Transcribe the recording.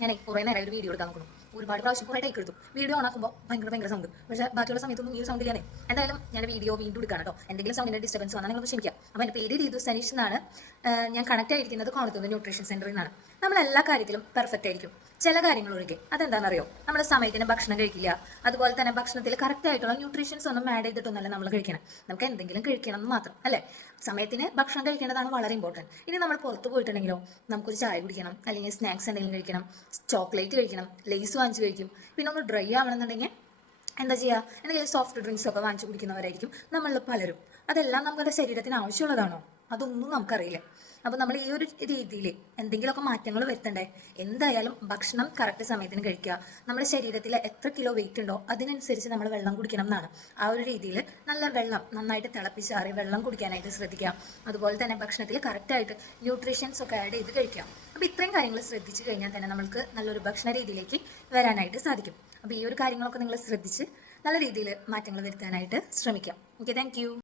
ഞാൻ കുറേ നേരം ഒരു വീഡിയോ എടുക്കാൻ നോക്കുന്നു. ഒരുപാട് പ്രാവശ്യം കുറേ ടൈക്ക് എടുത്തു. വീഡിയോ ഓൺ ആക്കുമ്പോൾ ഭയങ്കര സൗണ്ട്. പക്ഷേ ബാക്കിയുള്ള സമയത്തൊന്നും ഈ സൗണ്ട് ഇല്ലാതെ. എന്തായാലും ഞാൻ വീഡിയോ വീണ്ടും എടുക്കുകയാണ് കേട്ടോ. എന്തെങ്കിലും സൗണ്ടിൻ്റെ ഡിസ്റ്റർബൻസ് വന്നാൽ നിങ്ങൾ ക്ഷമിക്കാം. അപ്പോൾ എൻ്റെ പേര് രീതു സനീഷ് എന്നാണ്. ഞാൻ കണക്ട് ആയിരിക്കുന്നത് കോണത്തുനിന്ന് ന്യൂട്രീഷൻ സെൻ്ററിൽ നിന്നാണ്. നമ്മൾ എല്ലാ കാര്യത്തിലും പെർഫെക്റ്റ് ആയിരിക്കും, ചില കാര്യങ്ങൾ ഒഴികെ. അതെന്താണെന്നറിയോ? നമ്മൾ സമയത്തിന് ഭക്ഷണം കഴിക്കില്ല. അതുപോലെ തന്നെ ഭക്ഷണത്തിൽ കറക്റ്റ് ആയിട്ടുള്ള ന്യൂട്രീഷൻസ് ഒന്നും ആഡ് ചെയ്തിട്ടൊന്നുമല്ല നമ്മൾ കഴിക്കണം. നമുക്ക് എന്തെങ്കിലും കഴിക്കണം എന്ന് മാത്രം അല്ലേ? സമയത്തിന് ഭക്ഷണം കഴിക്കേണ്ടതാണ് വളരെ ഇമ്പോർട്ടൻറ്റ്. ഇനി നമ്മൾ പുറത്ത് പോയിട്ടുണ്ടെങ്കിലോ, നമുക്കൊരു ചായ കുടിക്കണം, അല്ലെങ്കിൽ സ്നാക്സ് എന്തെങ്കിലും കഴിക്കണം, ചോക്ലേറ്റ് കഴിക്കണം, ലേസ് വാങ്ങിച്ച് കഴിക്കും. പിന്നെ ഒന്ന് ഡ്രൈ ആവണമെന്നുണ്ടെങ്കിൽ എന്താ ചെയ്യുക? എന്തെങ്കിലും സോഫ്റ്റ് ഡ്രിങ്ക്സ് ഒക്കെ വാങ്ങിച്ചു കുടിക്കുന്നവരായിരിക്കും നമ്മളിൽ പലരും. അതെല്ലാം നമ്മുടെ ശരീരത്തിന് ആവശ്യമുള്ളതാണോ? അതൊന്നും നമുക്കറിയില്ല. അപ്പോൾ നമ്മൾ ഈ ഒരു രീതിയിൽ എന്തെങ്കിലുമൊക്കെ മാറ്റങ്ങൾ വരുത്തണ്ടേ? എന്തായാലും ഭക്ഷണം കറക്റ്റ് സമയത്തിന് കഴിക്കുക. നമ്മുടെ ശരീരത്തിൽ എത്ര കിലോ വെയിറ്റ് ഉണ്ടോ അതിനനുസരിച്ച് നമ്മൾ വെള്ളം കുടിക്കണം എന്നാണ്. ആ ഒരു രീതിയിൽ നല്ല വെള്ളം നന്നായിട്ട് തിളപ്പിച്ചാറി വെള്ളം കുടിക്കാനായിട്ട് ശ്രദ്ധിക്കുക. അതുപോലെ തന്നെ ഭക്ഷണത്തിൽ കറക്റ്റായിട്ട് ന്യൂട്രീഷൻസ് ഒക്കെ ആഡ് ചെയ്ത് കഴിക്കുക. അപ്പോൾ ഇത്രയും കാര്യങ്ങൾ ശ്രദ്ധിച്ചു കഴിഞ്ഞാൽ തന്നെ നമുക്ക് നല്ലൊരു ഭക്ഷണ രീതിയിലേക്ക് വരാനായിട്ട് സാധിക്കും. അപ്പോൾ ഈ ഒരു കാര്യങ്ങളൊക്കെ നിങ്ങൾ ശ്രദ്ധിച്ച് നല്ല രീതിയിൽ മാറ്റങ്ങൾ വരുത്താനായിട്ട് ശ്രമിക്കാം. Okay, thank